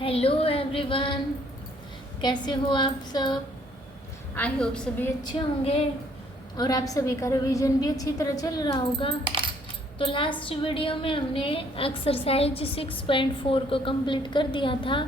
Hello everyone, कैसे हो आप सब। आई होप सभी अच्छे होंगे और आप सभी का रिवीजन भी अच्छी तरह चल रहा होगा। तो लास्ट वीडियो में हमने एक्सरसाइज 6.4 को कंप्लीट कर दिया था।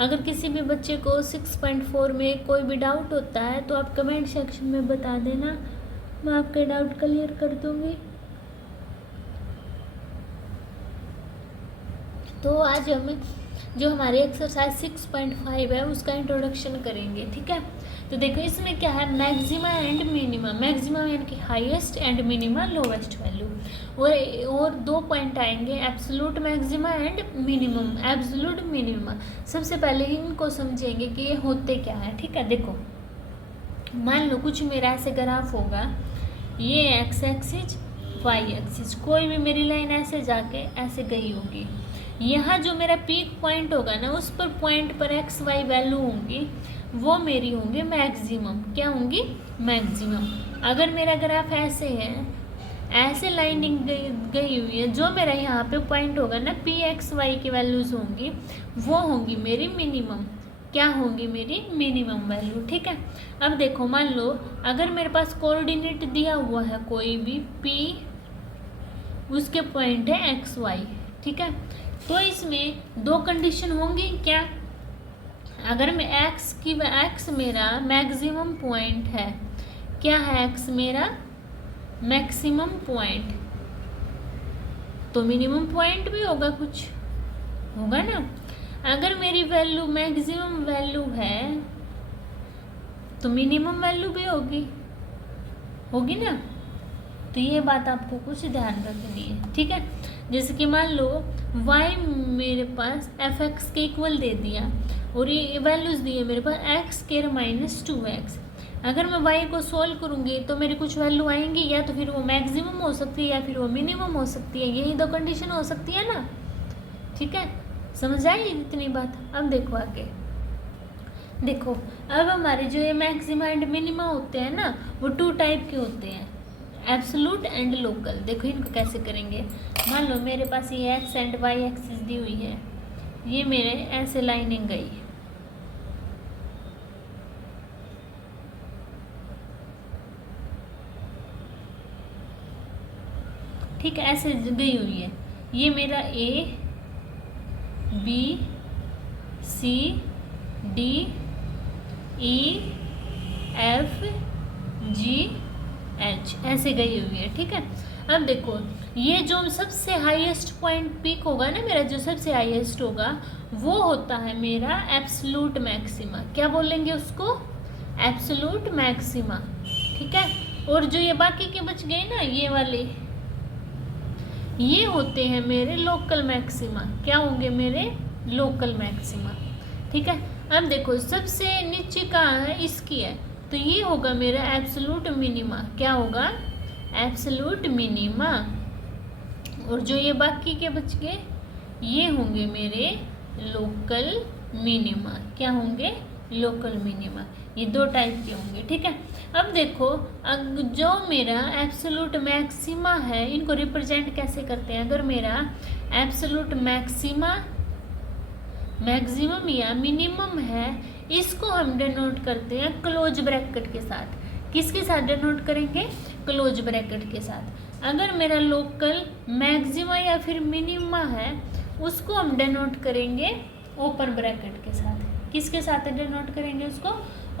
अगर किसी भी बच्चे को 6.4 में कोई भी डाउट होता है तो आप कमेंट सेक्शन में बता देना, मैं आपके डाउट क्लियर कर दूँगी। तो आज हम जो हमारी एक्सरसाइज 6.5 है उसका इंट्रोडक्शन करेंगे, ठीक है। तो देखो इसमें क्या है, मैक्सिमा एंड मिनिमा। मैक्सिमा यानी कि highest and minima lowest value. और दो पॉइंट आएंगे, absolute maxima and minimum, absolute minima. सबसे पहले इनको समझेंगे कि ये होते क्या है, ठीक है। देखो मान लो कुछ मेरा ऐसे ग्राफ होगा, ये एक्स एक्सिस वाई एक्सिस, कोई भी मेरी लाइन ऐसे जाके ऐसे गई होगी। यहाँ जो मेरा पीक पॉइंट होगा ना, उस पर पॉइंट पर एक्स वाई वैल्यू होंगी, वो मेरी होंगी मैक्सिमम। क्या होंगी? मैक्सिमम। अगर मेरा ग्राफ ऐसे है, ऐसे लाइनिंग गई हुई है, जो मेरा यहाँ पे पॉइंट होगा ना, पी एक्स वाई की वैल्यूज़ होंगी, वो होंगी मेरी मिनिमम। क्या होंगी? मेरी मिनिमम वैल्यू, ठीक है। अब देखो मान लो अगर मेरे पास कोऑर्डिनेट दिया हुआ है कोई भी पी, उसके पॉइंट है एक्स वाई, ठीक है। तो इसमें दो कंडीशन होंगी। क्या? अगर मैं एक्स मेरा मैक्सिमम पॉइंट है, क्या है एक्स मेरा मैक्सिमम पॉइंट, तो मिनिमम पॉइंट भी होगा, कुछ होगा ना। अगर मेरी वैल्यू मैक्सिमम वैल्यू है तो मिनिमम वैल्यू भी होगी ना। तो ये बात आपको कुछ ध्यान रखनी है, ठीक है। जैसे कि मान लो y मेरे पास एफ एक्स के इक्वल दे दिया और ये वैल्यूज़ दी है मेरे पास एक्स केयर -2x। अगर मैं y को सोल्व करूँगी तो मेरी कुछ वैल्यू आएंगी, या तो फिर वो मैक्सिमम हो सकती है या फिर वो मिनिमम हो सकती है। यही दो कंडीशन हो सकती है ना, ठीक है। समझ आई इतनी बात। अब देखो आगे, देखो अब हमारे जो ये मैक्सिमा एंड मिनिमा होते हैं ना, वो टू टाइप के होते हैं, एब्सोल्यूट एंड लोकल। देखो इनको कैसे करेंगे। मान लो मेरे पास ये एक्स एंड वाई एक्सिस दी हुई है, ये मेरे ऐसे लाइनिंग गई, ठीक है, ऐसे गई हुई है। ये मेरा A B C D E F G H ऐसे गई हुई है, ठीक है। अब देखो ये जो सबसे हाईएस्ट पॉइंट पीक होगा ना मेरा, जो सबसे हाईएस्ट होगा वो होता है मेरा एब्सोल्यूट मैक्सिमा। क्या बोलेंगे उसको? एब्सोल्यूट मैक्सिमा, ठीक है। और जो ये बाकी के बच गए ना, ये वाले, ये होते हैं मेरे लोकल मैक्सिमा। क्या होंगे? मेरे लोकल मैक्सिमा, ठीक है। अब देखो सबसे नीचे कहाँ है? इसकी है, तो ये होगा मेरा एब्सोल्यूट मिनिमा। क्या होगा? Absolute minima. और जो ये बाकी के बच गए, ये होंगे मेरे लोकल मिनिमा। क्या होंगे? Local minima. ये दो टाइप के होंगे, ठीक है। अब देखो जो मेरा एब्सोल्यूट मैक्सिमा है, इनको रिप्रेजेंट कैसे करते हैं। अगर मेरा एब्सोल्यूट मैक्सिमम या मिनिमम है, इसको हम डिनोट करते हैं क्लोज ब्रैकेट के साथ। किसके साथ डिनोट करेंगे? क्लोज ब्रैकेट के साथ। अगर मेरा लोकल मैक्सिमा या फिर मिनिमा है, उसको हम डिनोट करेंगे ओपन ब्रैकेट के साथ। किसके साथ डिनोट करेंगे उसको?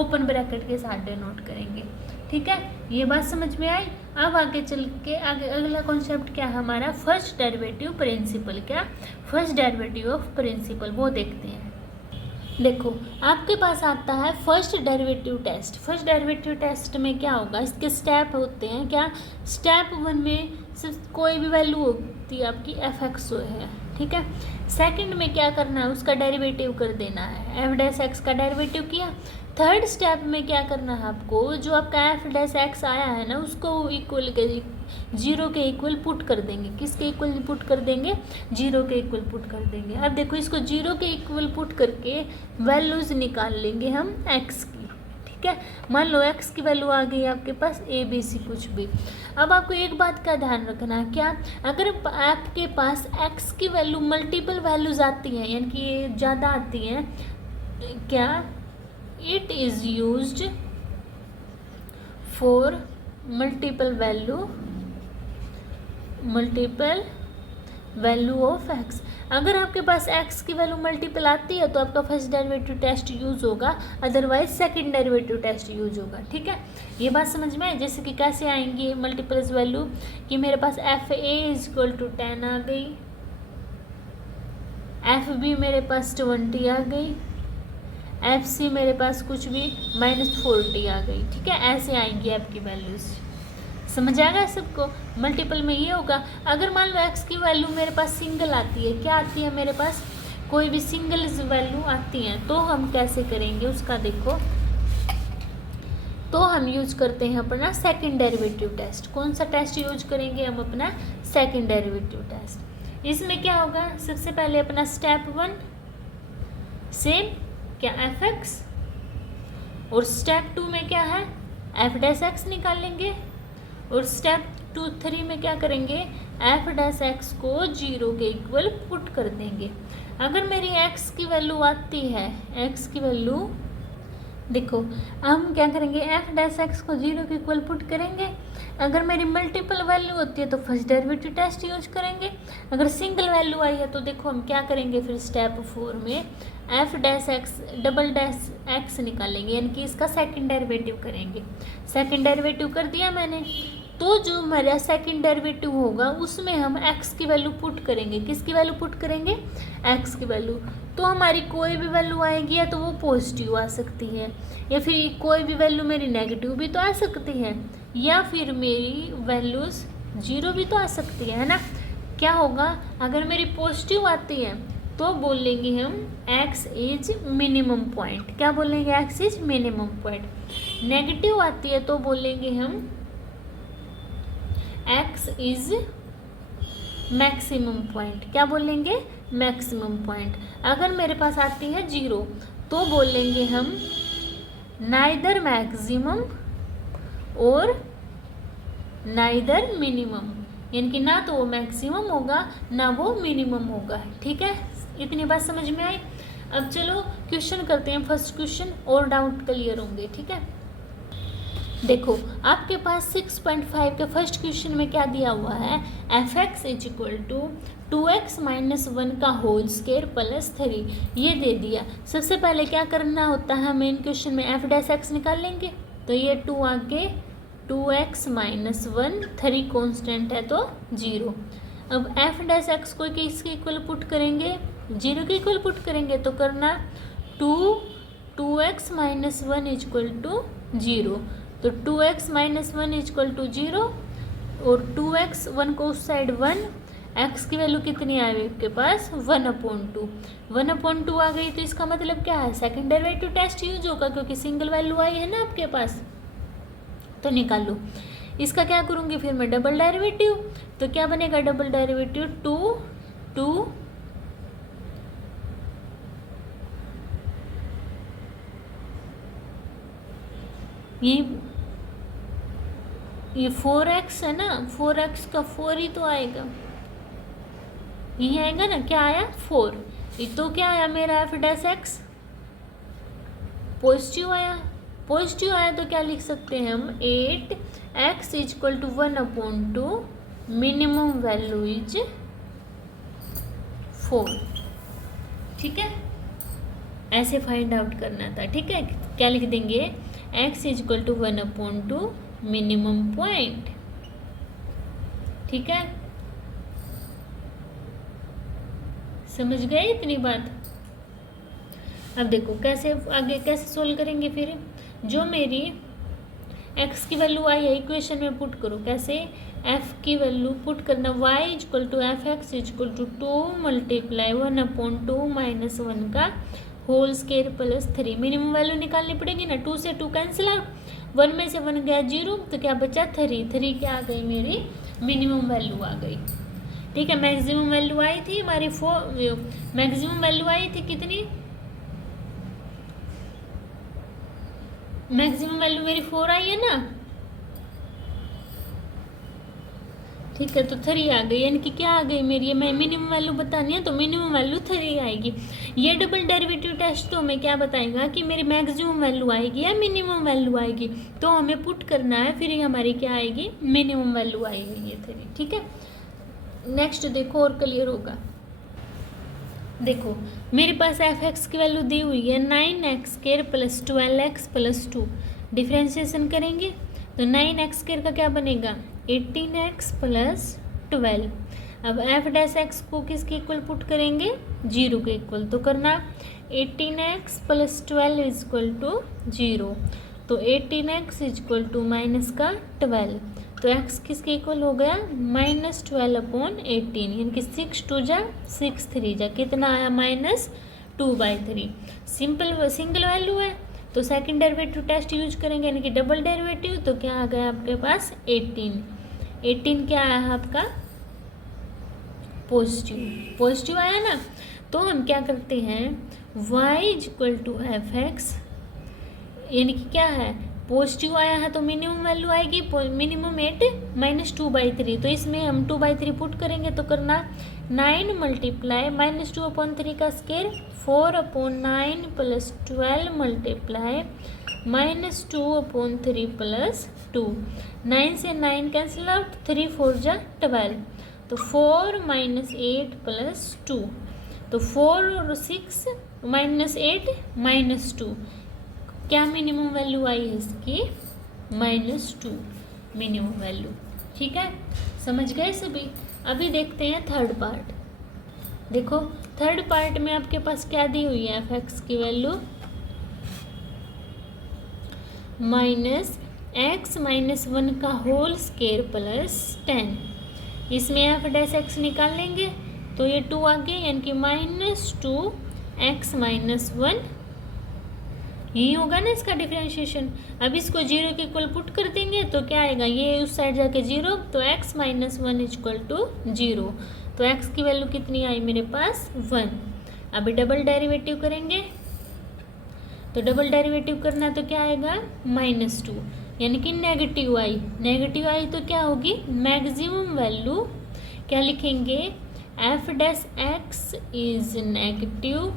ओपन ब्रैकेट के साथ डिनोट करेंगे, ठीक है। ये बात समझ में आई। अब आगे चल के आगे अगला कॉन्सेप्ट क्या है हमारा? First derivative principle. क्या? फर्स्ट डेरिवेटिव ऑफ प्रिंसिपल, वो देखते हैं। देखो आपके पास आता है first derivative test. First derivative test में क्या होगा? इसके स्टेप होते हैं। क्या? स्टेप 1 में सिर्फ कोई भी वैल्यू होती है आपकी एफ एक्स है, ठीक है। सेकंड में क्या करना है? उसका डेरिवेटिव कर देना है, एफ डैश एक्स का डेरिवेटिव किया। थर्ड स्टेप में क्या करना है आपको? जो आपका एफ डैश एक्स आया है ना, उसको इक्वल के 0 के इक्वल पुट कर देंगे। किसके इक्वल पुट कर देंगे? 0 के इक्वल पुट कर देंगे। अब देखो इसको 0 के इक्वल पुट करके वैल्यूज निकाल लेंगे हम एक्स की, ठीक ठीक है। मान लो x की वैल्यू आ गई आपके पास a b c कुछ भी। अब आपको एक बात का ध्यान रखना है, क्या, अगर आपके पास x की वैल्यू मल्टीपल वैल्यूज आती हैं, यानी कि ज़्यादा आती हैं, क्या, it is used for multiple value of x। अगर आपके पास x की वैल्यू मल्टीपल आती है तो आपका फर्स्ट डेरिवेटिव टेस्ट यूज होगा, otherwise second derivative test use होगा, ठीक है। ये बात समझ में आए, जैसे कि कैसे आएंगी मल्टीपल्स वैल्यू, कि मेरे पास FA इक्वल टू 10 आ गई, FB मेरे पास 20 आ गई, FC मेरे पास कुछ भी -40 आ गई, ठीक है। ऐसे आएंगी आपकी वैल्यूज, समझ आएगा सबको। मल्टीपल में ये होगा, अगर मान लो x की वैल्यू मेरे पास सिंगल आती है, क्या आती है मेरे पास, कोई भी सिंगल वैल्यू आती है, तो हम कैसे करेंगे उसका देखो, तो हम यूज करते हैं अपना सेकंड डेरिवेटिव टेस्ट। कौन सा टेस्ट यूज करेंगे हम, अपना सेकंड डेरिवेटिव टेस्ट। इसमें क्या होगा, सबसे पहले अपना स्टेप 1 सेम क्या fx, और स्टेप 2 में क्या है f डैश x निकालेंगे, और स्टेप 3 में क्या करेंगे, f डैश x को 0 के इक्वल पुट कर देंगे। अगर मेरी x की वैल्यू आती है, x की वैल्यू देखो, हम क्या करेंगे, f डैश x को 0 के इक्वल पुट करेंगे। अगर मेरी मल्टीपल वैल्यू होती है तो फर्स्ट डेरिवेटिव टेस्ट यूज करेंगे। अगर सिंगल वैल्यू आई है तो देखो हम क्या करेंगे, फिर स्टेप 4 में f dash x double dash x निकालेंगे, यानी कि इसका सेकंड डेरिवेटिव करेंगे। सेकंड डेरिवेटिव कर दिया मैंने, तो जो हमारा सेकंड डेरिवेटिव होगा उसमें हम x की वैल्यू पुट करेंगे। किसकी वैल्यू पुट करेंगे, x की वैल्यू। तो हमारी कोई भी वैल्यू आएगी या तो वो पॉजिटिव आ सकती है, या फिर कोई भी वैल्यू मेरी नेगेटिव भी तो आ सकती है, या फिर मेरी वैल्यूज़ 0 भी तो आ सकती है ना। क्या होगा, अगर मेरी पॉजिटिव आती है तो बोलेंगे हम x इज मिनिमम पॉइंट। क्या बोलेंगे, x is minimum point. Negative आती है तो बोलेंगे हम x इज मैक्सिमम पॉइंट। क्या बोलेंगे, मैक्सिमम पॉइंट। अगर मेरे पास आती है 0 तो बोलेंगे हम नाइदर मैक्सिमम और नाइदर मिनिमम, यानी कि ना तो वो मैक्सिमम होगा ना वो मिनिमम होगा, ठीक है। इतनी बात समझ में आई। अब चलो क्वेश्चन करते हैं, फर्स्ट क्वेश्चन, और डाउट क्लियर होंगे, ठीक है। देखो आपके पास 6.5 के फर्स्ट क्वेश्चन में क्या दिया हुआ है, f(x) is equal to 2x minus 1 का होल स्क्वायर प्लस 3, ये दे दिया। सबसे पहले क्या करना होता है, मेन क्वेश्चन में f डैश x निकाल लेंगे, तो ये 2 आके 2x माइनस 1, 3 कॉन्स्टेंट है तो 0। अब f डैश x को किसके इक्वल पुट करेंगे, 0 के इक्वल पुट करेंगे, तो करना 2x माइनस 1 इक्वल टू 0, तो 2x माइनस 1 इक्वल टू 0, और 2x 1 को उस साइड 1, x की वैल्यू कितनी आ गई आपके पास 1/2, 1/2 आ गई। तो इसका मतलब क्या है, सेकंड डेरिवेटिव टेस्ट यूज होगा, क्योंकि सिंगल वैल्यू आई है ना आपके पास। तो निकाल लो, इसका क्या करूँगी फिर मैं, डबल डेरिवेटिव। तो क्या बनेगा डबल डेरिवेटिव, 2 ये 4x है ना, 4x का 4 ही तो आएगा, यही आएगा ना। क्या आया 4, ये तो क्या आया मेरा f डैश x पॉजिटिव आया। पॉजिटिव आया तो क्या लिख सकते हैं हम, 8x equal to 1/2, minimum value is 4, ठीक है। ऐसे फाइंड आउट करना था, ठीक है। क्या लिख देंगे, x equal to 1/2 minimum point, ठीक है। समझ गए इतनी बात। अब देखो कैसे आगे कैसे सोल्व करेंगे फिर, जो मेरी x की वैल्यू आई है इक्वेशन में पुट करो। कैसे, f की वैल्यू पुट करना, y equal to f(x) equal to 2 multiply 1/2 minus 1 का whole square plus 3। Minimum value निकालनी पड़ेगी ना, 2 से 2 कैंसिल आउट, 1 में से 1 गया 0, तो क्या बचा 3 क्या आ गई मेरी मिनिमम वैल्यू आ गई, ठीक है। मैक्सिमम वैल्यू आई थी हमारी मैक्सिमम वैल्यू आई थी कितनी, मैक्सिमम वैल्यू मेरी 4 आई है ना, ठीक है। तो 3 आ गई, यानी कि क्या आ गई मेरी, मैं मिनिमम वैल्यू बतानी है तो मिनिमम वैल्यू 3 आएगी। ये डबल डेरिवेटिव टेस्ट तो हमें क्या बताएगा कि मेरी मैक्सिमम वैल्यू आएगी या मिनिमम वैल्यू आएगी, तो हमें पुट करना है, फिर ये हमारी क्या आएगी, मिनिमम वैल्यू आएगी ये 3, ठीक है। नेक्स्ट देखो और क्लियर होगा। देखो मेरे पास एफ एक्स की वैल्यू दी हुई है 9x² plus 12x plus 2, differentiation करेंगे तो 9x² का क्या बनेगा 18x प्लस 12। अब एफ डैश एक्स को किसके इक्वल पुट करेंगे, 0 के इक्वल, तो करना 18x plus 12 is equal to 0, तो 18x is equal to minus का 12, तो x किसके इक्वल हो गया -12/18, यानी कि 6 2 जा 6 3 जा कितना आया -2/3। सिंगल वैल्यू है तो सेकंड डेरिवेटिव टेस्ट यूज करेंगे, यानी कि डबल डेरिवेटिव, तो क्या आ गया आपके पास 18 क्या आया आपका पॉजिटिव आया ना। तो हम क्या करते हैं y is equal to f x, यानी कि क्या है पॉजिटिव आया है तो मिनिमम वैल्यू आएगी, मिनिमम 8 -2/3, तो इसमें हम 2/3 पुट करेंगे तो करना 9 मल्टीप्लाई -2/3 का स्केयर 4/9 प्लस 12 मल्टीप्लाई -2/3 प्लस 2, 9 से 9 कैंसिल आउट, 3 4 जा 12, तो 4 - 8 प्लस 2, तो 4 और 6 -8 -2, क्या मिनिमम वैल्यू आई है इसकी -2 मिनिमम वैल्यू, ठीक है। समझ गए सभी। अभी देखते हैं थर्ड पार्ट। देखो थर्ड पार्ट में आपके पास क्या दी हुई है, एफ एक्स की वैल्यू -x - 1 का होल स्केयर प्लस 10, इसमें एफ डैश एक्स निकाल लेंगे तो ये 2 आ गए, यानी कि -2x - 1, यही होगा ना इसका डिफरेंशिएशन। अब इसको 0 के इक्वल पुट कर देंगे तो क्या आएगा, ये उस साइड जाके 0, तो x - 1 इज इक्वल टू 0, तो x की वैल्यू कितनी आई मेरे पास 1। अभी डबल डेरिवेटिव करेंगे तो डबल डेरिवेटिव करना तो क्या आएगा -2, यानी कि नेगेटिव आई तो क्या होगी मैक्सिमम वैल्यू, क्या लिखेंगे f dash x is negative,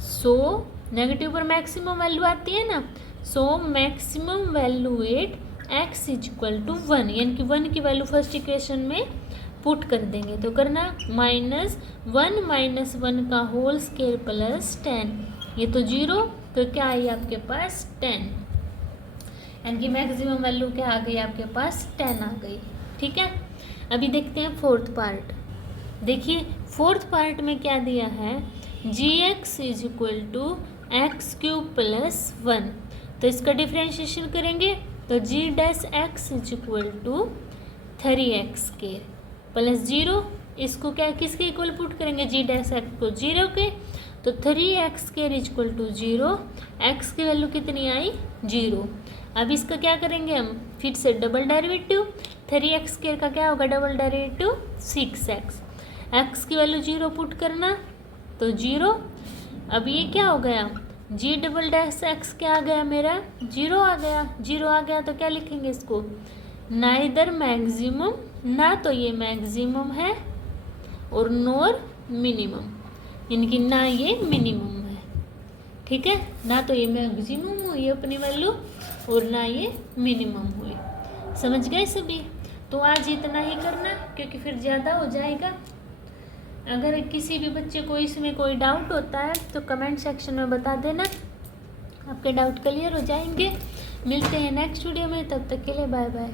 so negative पर मैक्सिमम वैल्यू आती है ना, so maximum value at x is equal to 1, यानी कि 1 की वैल्यू फर्स्ट इक्वेशन में पुट कर देंगे तो करना -1 - 1 का होल स्केयर प्लस 10, ये तो 0, तो क्या आई आपके पास 10, यानी कि मैक्सिमम वैल्यू क्या आ गई आपके पास 10 आ गई, ठीक है। अभी देखते हैं फोर्थ पार्ट। देखिए फोर्थ पार्ट में क्या दिया है, gx is equal to x³ plus 1, तो इसका डिफ्रेंशिएशन करेंगे तो g dash x is equal to 3x² plus 0, इसको क्या किसके इक्वल पुट करेंगे, g डैश x को 0 के, तो 3x² is equal to 0, x की वैल्यू कितनी आई 0। अब इसका क्या करेंगे हम, फिर से डबल डेरिवेटिव, 3x² का क्या होगा डबल डेरिवेटिव 6x, x की वैल्यू 0 पुट करना तो 0। अब ये क्या हो गया, g डबल डैश x क्या आ गया मेरा 0 आ गया, 0 आ गया तो क्या लिखेंगे इसको, ना इधर मैक्सिमम, ना तो ये मैक्सिमम है और नोर मिनिमम, यानी कि ना ये मिनिमम है, ठीक है, ना तो ये मैक्सिमम हुई अपनी वैल्यू और ना ये मिनिमम हुई। समझ गए सभी। तो आज इतना ही करना क्योंकि फिर ज़्यादा हो जाएगा। अगर किसी भी बच्चे को इसमें कोई डाउट होता है तो कमेंट सेक्शन में बता देना, आपके डाउट क्लियर हो जाएंगे। मिलते हैं नेक्स्ट वीडियो में, तब तक के लिए बाय बाय।